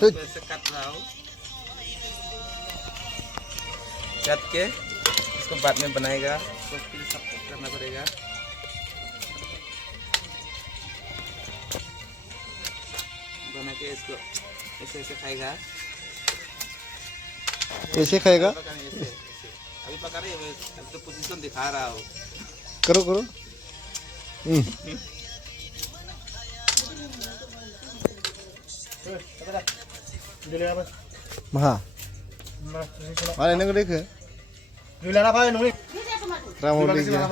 तो ऐसे काट रहा हूँ, काट के इसको बाद में बनाएगा, तो फिर सब करना पड़ेगा। बना के इसको ऐसे ऐसे खाएगा, ऐसे खाएगा। ऐसे ऐसे अभी पका रही है, अभी तो पोजीशन दिखा रहा हूँ। करो करो। हाँ मारे ने देख राम देख गया